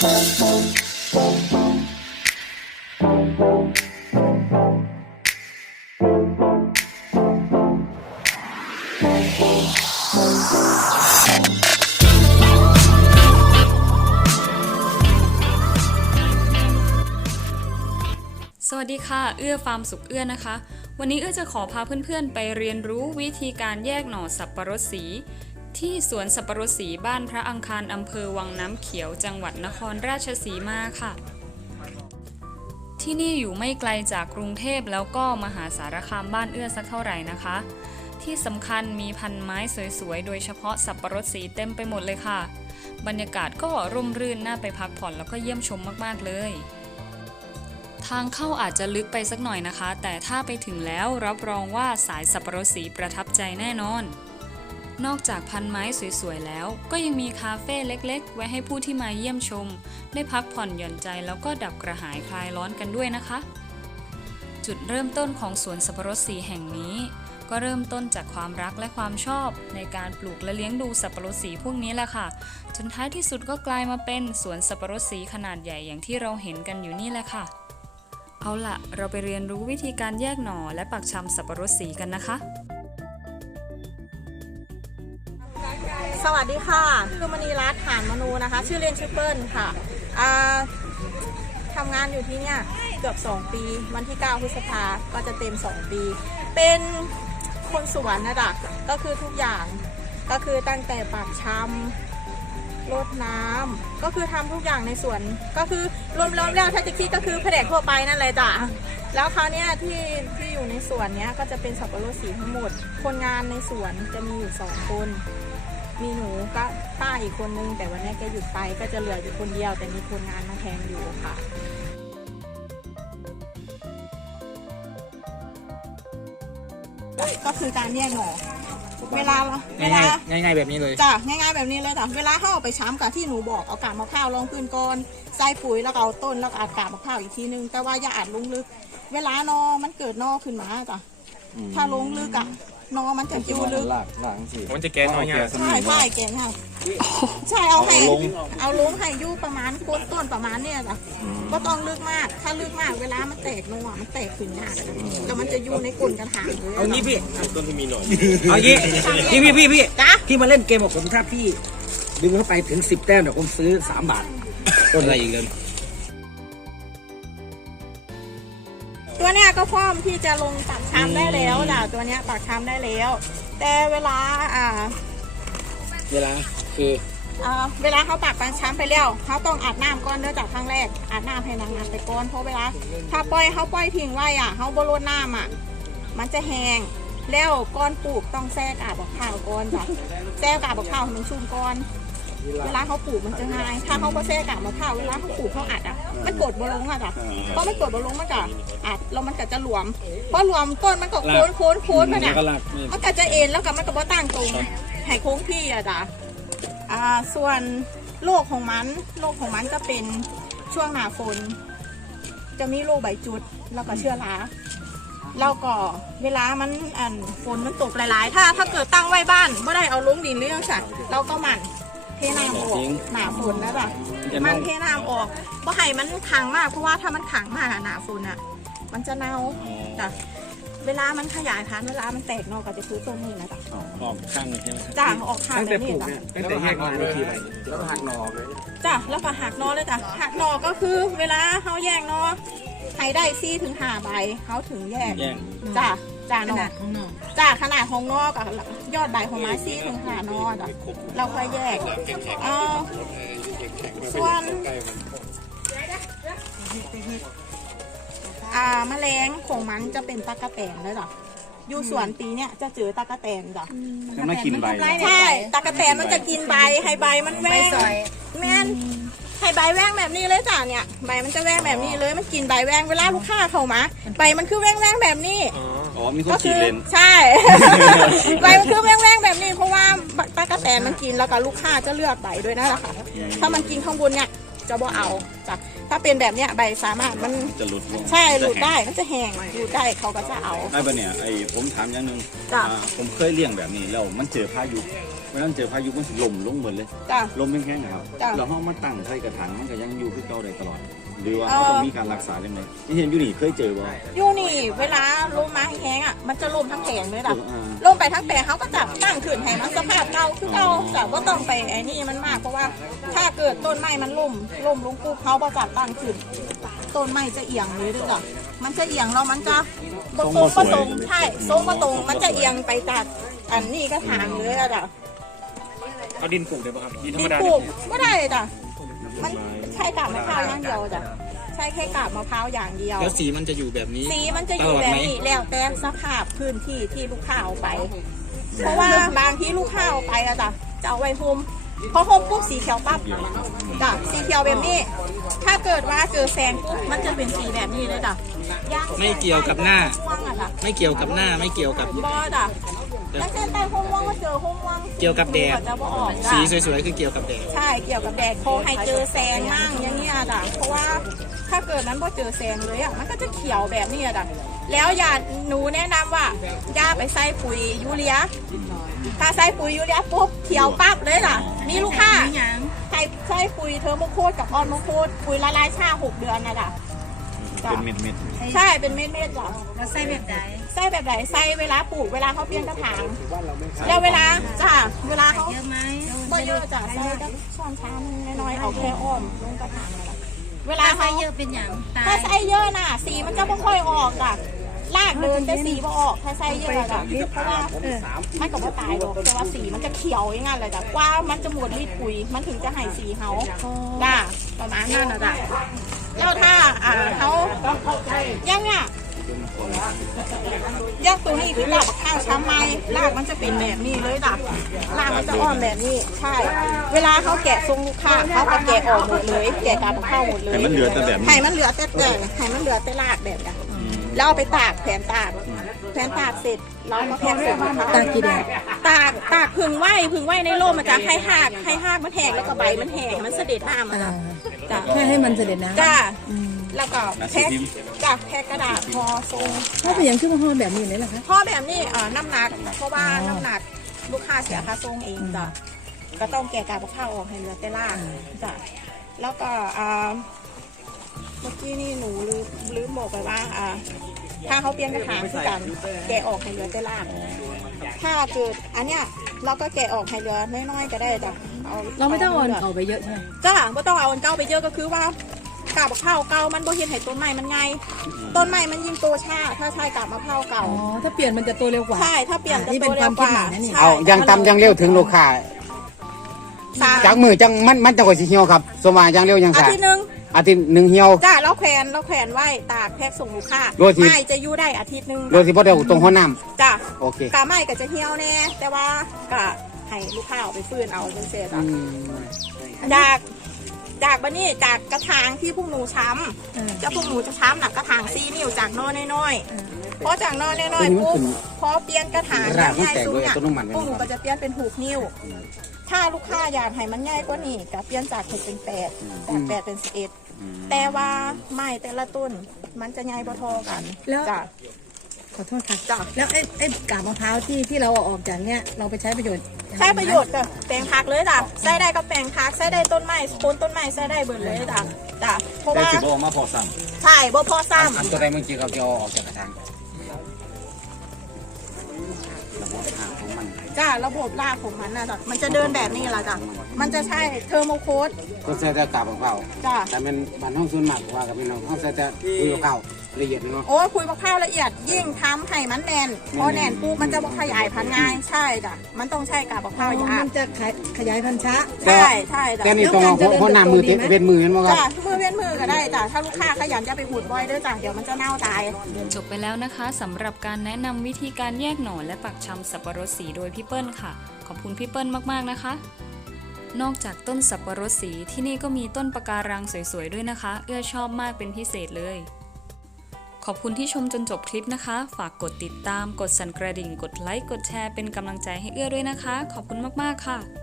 สวัสดีค่ะ เอื้อฟาร์มสุขเอื้อนะคะ วันนี้เอื้อจะขอพาเพื่อนๆ ไปเรียนรู้วิธีการแยกหน่อสับปะรดสี ที่สวนสับปะรดสีบ้านพระอังคารอำเภอวังน้ำเขียวจังหวัดนครราชสีมาค่ะ ที่นี่อยู่ไม่ไกลจากกรุงเทพแล้วก็มหาสารคามบ้านเอื้อสักเท่าไหร่นะคะ ที่สำคัญมีพันไม้สวยๆ โดยเฉพาะสับปะรดสีเต็มไปหมดเลยค่ะ บรรยากาศก็ร่มรื่นน่าไปพักผ่อนแล้วก็เยี่ยมชมมากๆเลยทางเข้าอาจจะลึกไปสักหน่อยนะคะ แต่ถ้าไปถึงแล้วรับรองว่าสายสับปะรดสีประทับใจแน่นอน นอกจากพันไม้สวยๆแล้ว ก็ยังมีคาเฟ่เล็กๆ ไว้ให้ผู้ที่มาเยี่ยมชม ได้พักผ่อนหย่อนใจแล้วก็ดับกระหายคลายร้อนกันด้วยนะคะ จุดเริ่มต้นของสวนสับปะรดสีแห่งนี้ ก็เริ่มต้นจากความรักและความชอบ ในการปลูกและเลี้ยงดูสับปะรดสีพวกนี้แหละค่ะ จนท้ายที่สุดก็กลายมาเป็นสวนสับปะรดสีขนาดใหญ่อย่างที่เราเห็นกันอยู่นี่แหละค่ะ เอาละเราไปเรียนรู้วิธีการแยกหน่อและปักชำสับปะรดสีกันนะคะ สวัสดีค่ะชื่อมณีรัตน์หานมนูนะคะ ชื่อเล่นชื่อเปิ้ลค่ะอ่าทำงานอยู่ที่เนี่ยเกือบ 2 ปี วันที่ 9 พฤษภาก็จะเต็ม 2 ปี เป็นคนสวนนะจ๊ะก็คือทุกอย่างก็คือตั้งแต่ปากชำรดน้ำก็คือทำทุกอย่างในสวน ก็คือรวมๆแล้วถ้าจะคิดก็คือแผนกทั่วไปนั่นเลยจ้ะแล้วคราวเนี้ยที่ที่อยู่ในสวนเนี้ยก็จะเป็นสับปะรดสีทั้งหมด คนงานในสวนจะมีอยู่สองคน มีหนูก็ป้าอีกคนนึง แต่วันนี้แกหยุดไปก็จะเหลืออยู่คนเดียว แต่มีคนงานมาแทนอยู่ค่ะก็คือการแยกหน่อเวลาเวลา ง่ายๆง่ายๆแบบนี้เลย จ้ะง่ายๆแบบนี้เลยจ้ะเวลาเข้าเอาไปช้ำกับที่หนูบอกเอากาบมะพร้าวลงพื้นก่อนใส่ปุ๋ยแล้วก็เอาต้นแล้วก็อัดกาบมะพร้าวอีกทีนึงแต่ว่าอย่าอัดลงลึก เวลานอมันเกิดนอขึ้นมาจ้ะถ้าลงลึกอะ นอมันจะอยู่ลึกหลักหลังสิมันจะแกนน้อยเนี่ยใช่ใช่เก่งค่ะใช่เอาให้เอาลงเอาลงให้อยูประมาณโคนต้นประมาณเนี่ยจ้ะก็ต้องลึกมาก ถ้าลึกมากเวลามันแตกนอมันแตกขึ้นยากอะแล้วมันจะอยู่ในก้นกระถางเลยเอางี้พี่เอางี้พี่พี่พี่พี่จ้ะพี่มาเล่นเกมกับผมถ้าพี่ดึงเข้าไปถึงสิบแต้มเดี๋ยวผมซื้อสามบาทต้นอะไรอีกเลย ตัวเนี้ยก็พร้อมที่จะลงปากชามได้แล้วจ้ะตัวเนี้ยปากชามได้แล้ว แต่เวลาอ่าเวลาคืออ่าเวลาเขาปากปากชามไปแล้วเขาต้องอาบน้ำก่อนเด้อจากครั้งแรกอาบน้ำให้นางงานไปก่อนเพราะเวลาถ้าปล่อยเขาปล่อยทิ้งไว้อะเขาบรดน้ำอะมันจะแห้งแล้วก้อนปลูกต้องแทรกอาบข้าวก่อนจ้ะแทรกอาบข้าวให้มันชุ่มก่อน เวลาเขาปลูกมันจะง่าย ถ้าเขาก็แทรกอาบข้าวเวลาเขาปลูกเขาอัดอะ มันกดบอลงอะจ้ะเพราะมันกดบอลงมันก็อัดแล้วมันก็จะหลวมพอหลวมต้นมันก็โค้นโค้นโค้นมันแล้อะวก็ลากนี่มันก็จะเอ็นแล้วก็มันก็บ่ตั้งตรงให้โค้งที่อะจ้ะอ่าส่วนโรคของมันโรคของมันก็เป็นช่วงหน้าฝนจะมีโรคใบจุดแล้วก็เชื้อราแล้วก็เวลามันอันฝนมันตกหลาย ๆ ถ้าถ้าเกิดตั้งไว้บ้านไม่ได้เอาลงดินเรื่องใส่เราก็หมัน เทน้ำออกหนาฝนนะจ๊ะมันเทน้ำออกเพราะให้มันขังมากเพราะว่าถ้ามันขังมากอะหนาฝนอะมันจะเน่าจ้ะเวลามันขยายพันธุ์เวลามันแตกนอกก็จะคือต้นนี้นะจ๊ะออกข้างเลยใช่ไหมจ้างออกทางตั้งแบแต่บปนี้ลูกจ้ะเนี่ยตั้งแต่แยกนอนทีไปแล้วก็หักหนอเลยจ้ะแล้วก็หักนอเลยจ้ะหักนอก็คือเวลาเขาแยกนอให้ได้ซี่ถึงห้าใบเขาถึงแยก แยกจ้ะจ้านอจ้ะขนาดของนอกับยอดใบของไม้ซี่ถึงห้านอจ้ะเราค่อยแยกเอ่อส่วนอ่าแมลงของมันจะเป็นตะกะแตนเลยจ้ะอยู่สวนปีเนี้ยจะเจอตะกะแตนจ้ะแล้วมากินใบใช่ตะกะแตนมันจะกินใบให้ใบมันแหว่งแม่นให้ใบแหว่งแบบนี้เลยจ้ะเนี่ย ใบมันจะแหว่งแบบนี้เลย มันกินใบแหว่งเวลาลูกค้าเข้ามา ใบมันคือแหว่งแหว่งแบบนี้ อ๋อ มีคนก็ขีคืดอเลน ใช่ ใบมันคือแหว่งแหว่งแบบนี้เพราะว่าตะกะแตนมันกินแล้วก็ลูกค้าจะเลือกใบด้วยนั่นแหละค่ะ ถ้ามันกินข้างบนเนี่ยจะบ่เอาจ้ะถ้าเป็นแบบเนี้ยใบสามารถมันจะหลุดลงใช่หลุดได้มันจะแห้งหลุดได้เขาก็จะเอา ไอ้ปะเนี่ยไอ้ผมถามอย่างหนึ่งจ้ะ อ่าผมเคยเลี้ยงแบบนี้แล้วมันเจอพายุเมื่อนั้นเจอพายุมันสิลมลงหมดเลย จ้ะ ลมแห้งๆนะครับจ้ะเราห้องมาตั้งใส่กระถางมันก็ยังอยู่คือเก่าได้ตลอด หรือว่าเอ่อเขาต้องมีการรักษายังไงที่เห็นอยู่นี่เคยเจอบ่ อยู่นี่เวลาลมมาแห้งๆอะมันจะลมทั้งแผงเลยจ้ะอ่าลมไปทั้งแผงเขาก็จะตั้งขึ้นให้มันสภาพเก่าคือเก่าแต่ว่าต้องไปไอ้นี่มันมากเพราะว่า ถ้าเกิดต้นไม้มันล่มล่มลงปุ๊บเขาก็จะตั้งขึ้นต้นไม้จะเอียงเลยด้วยจ้ะมันจะเอียงแล้วมันจะบตรงก็ตรงใช่ทรงก็ตรงมันจะเอียงไปจากอันนี้ก็ทางเลยอะจ้ะเอาดินปลูกได้ป่ะครับดินธรดิรมนดาปลูกไม่ได้จ้ะ มันใช่กาบมะพร้าวอย่างเดียวจ้ะใช่แค่กาบมะพร้าวอย่างเดียว แล้วสีมันจะอยู่แบบนี้ สีมันจะอยู่แบบนี้แล้วแต่สภาพพื้นที่ที่ลูกค้าเอาไป เพราะว่าบางที่ลูกค้าเอาไปอะจ้ะจะเอาไว้หุมพอหุมปุ๊บสีเขียวปั๊บจ้ะสีเขียวแบบนี้ ถ้าเกิดว่าเจอแสงปุ๊บมันจะเป็นสีแบบนี้เลยจ้ะย่างไม่เกี่ยวกับหน้าม่วงอะจ้ะไม่เกี่ยวกับหน้าไม่เกี่ยวกับบอจ้ะ แล้วเส้นใต้ห้องว่างก็เจอห้องว่างเกี่ยวกับแดด จะบ่ออกสีจ้ะสวยๆคือเกี่ยวกับแดดใช่เกี่ยวกับแดดโคให้เจอแสงมั่งอย่างเงี้ยจ้ะเพราะว่าถ้าเกิดนั้นพอเจอแสงเลยอะมันก็จะเขียวแบบนี้อะจ้ะแล้วอย่าหนูแนะนำว่าอย่าไปใส่ปุ๋ยยูเรียถ้าใส่ปุ๋ยยูเรียปุ๊บเขียวปั๊บเลยล่ะ มีลูกค้า ใส่ใส่ปุ๋ยเทอร์โมโคดกับออนโมโคดปุ๋ยละลายชาหกเดือนนะจ้ะจ้ะ เป็นเม็ดเม็ดใช่เป็นเม็ดเม็ดๆจ้ะเราใส่แบบไห นใส่แบบไหนใส่เวลาปลูกเวลาเขาเปลี่ยนกระถางแล้วเวลาจ้ะเวลาเขาเยอะไหมก็เยอะจ้ะใส่ก็ช้อนชามน้อยๆเอาแค่อ้อมลงกระถางนั่นแหละเวลาถ้าใส่เขาเยอะเป็นอย่างตาถ้ายใส่เยอะน่ะ สีมันจะไม่ค่อยออกจ้ะลากเดินแต่สีไม่ออกถ้าใส่เยอะจ้ะเพราะว่าเออมันก็ไม่ตายหรอกแต่ว่าสีมันจะเขียวอย่างงั้นเลยจ้ะกว่ามันจะหมดฤทธิ์ปุ๋ยมันถึงจะให้สีเขาจ้ะประมาณนั้นนะจ้ะแล้วถ้าอ่าเขายังเนี่ย ยังตัวนี้คือลากข้าวช้ำไม้ลากมันจะเป็นแบบนี้เลยจ้ะลากมันจะอ่อนแบบนี้ ใช่ เวลาเขาแกะทรงลูกค้าเขาก็แกะออกหมดเลย แกะกาบข้าวหมดเลยแต่มันเหลือแต่แบบนี้ให้มันเหลือแต่แต่ให้มันเหลือแต่ลากแบบนี้แล้วเอาไปตากแผ่นตาก แผ่นตากเสร็จเรามาแพ็คส่งลูกค้าตากกี่แดดตากตากพึ่งไหวพึ่งไหวในร่มมันจะให้หากให้หากมันแห้งแล้วก็ใบมันแห้งมันเสด็จน้ำมันจ้ะแค่ให้มันเสด็จน้จ้าแล้วก็แพ็คจ้ะแพ็คกระดาษพอทรงำถ้าเป็นอย่างขึ้นมาห่อแบบนี้เลยเหรอคะพ่อแบบนี้เอ่อน้ำหนักเพราะว่าน้ำหนักลูกค้าเสียค่าทรงเองจ้ะก็ต้องแกะกาบข้าวออกให้เหลือแต่ล่างจ้ะแล้วก็อ่าเมื่อกี้นี่หนูลืมลืมบอกไปว่าอ่า ถ้าเขาเปลี่ยนกระถางคือกันแกะออกให้เหลือแต่ล่างถ้าเกิดอันเนี้ยเราก็แกะออกให้เหลือน้อยๆก็ได้จ้ะเอาเราไม่ต้องเอาอันเก่าไปเยอะใช่ไหมจ้าไม่ต้องเอาอันเก่าไปเยอะก็คือว่ากาบมะพร้าวเก่ามันบ่เห็นให้ต้นไม้มันไง ต้นไม้มันยิ่งโตช้าถ้าใช้กาบมะพร้าวเก่าอ๋อถ้าเปลี่ยนมันจะโตเร็วกว่า ใช่ถ้าเปลี่ยนจะนี่โตเป็นเร็วกว่าความคิดใหม่นะนี่ใช่เอายังต่ำยังเร็วถึงลูกค้าสามจากมือจังมันมันจังกว่าสิเหี่ยวครับสมมายังเร็วยังอาสาทิตย์หนึ่ง อาทิตย์หนึ่งเหี่ยว จ้าเราแขวนเราแขวนไว้ตากแพ็คส่งลูกค้าโดยที่ไม้จะอยู่ได้อาทิตย์หนึ่งโดยที่พ่อเดียวตรงห้องน้จ้าำโอเคกาไม้ก็จะเหี่ยวแน่แต่ว่ากะให้ลูกค้าเอาไปฟื้นเอาจังเสียจ้ะจากจากบันนี้จากกระถางที่พวกหนูช้ำจะพวกหนูจะช้ำหนักกระถางซีนิ้วจากนอน้อยๆเพราะจากนอน้อยๆปุ๊บพอเปลี่ยนกระถางรากมันง่ายแตกสุดด้วยเนี่ยต้นน้ำมันพวกหนูก็จะเปลี่ยนเป็นหกนิ้ว ถ้าลูกค้าอยากให้มันง่ายกว่านี้ก็เปลี่ยนจากหกเป็นแปดจากแปดเป็นสิบเอ็ดแต่ว่าไม้แต่ละต้นมันจะง่ายพอทอกันแล้ว จ้ะ ขอโทษค่ะจ้ะ แล้วไอ้ไอ้กาบมะพร้าวที่ที่เราเอาออกจากเนี้ยเราไปใช้ประโยชน์ใช้ประโยชน์กับแปลงผักเลยจ้ะใช้ได้กับแปลงผักใช้ได้ต้นไม้โคนต้นไม้ใช้ได้เบิดเลยจ้ะจ้ะเพราะแต่ว่าสิบออกมาพอสั่งใช่บ่พอซ้อันตัวใดเมื่อกี้เราจะเอาออกจากกระถาง ระบบทางของมันำจ้ะระบบรากของมันนะจ้ะมันจะเดินแบบนี้แหละจ้ะมันจะใช่เทอร์โมโคดก็ใส่แต่กาบของเขาจ้ะแต่เป็นบ้านห้องซุนหมักว่ากับพี่น้องห้องใส่แต่คุยกับเขา ละเอียดเนาะ โอ้ยคุยมะพร้าวละเอียดยิ่งทำให้มันแน่นพอแน่นปุ๊บมันจะบ่ขยายพันธุ์ง่ายใช่จ้ะมันต้องใช่กาบมะพร้าวหยามับนจะขยขยายพันธุ์ช้า ใช่ใช่จ้ะแต่นี่ต้องเอาหัวหน้ามือเต็มเป็นมือเห็นไหมครับ จ้ะมือเว้นมือก็ได้จ้ะถ้าลูกค้าขยันจะไปหูดบ่อยเด้วยจ้ะเดี๋ยวมันจะเน่าตาย จบไปแล้วนะคะสำหรับการแนะนำวิธีการแยกหน่อและปักชำสับปะรดสีโดยพี่เปิ้ลค่ะ ขอบคุณพี่เปิ้ลมากๆนะคะ นอกจากต้นสับปะรดสีที่นี่ก็มีต้นปะการังสวยๆด้วยนะคะ เอื้อชอบมากเป็นพิเศษเลย ขอบคุณที่ชมจนจบคลิปนะคะ ฝากกดติดตาม กดสั่นกระดิ่ง กดไลค์ กดแชร์ เป็นกำลังใจให้เอื้อด้วยนะคะ ขอบคุณมาก ๆ ค่ะ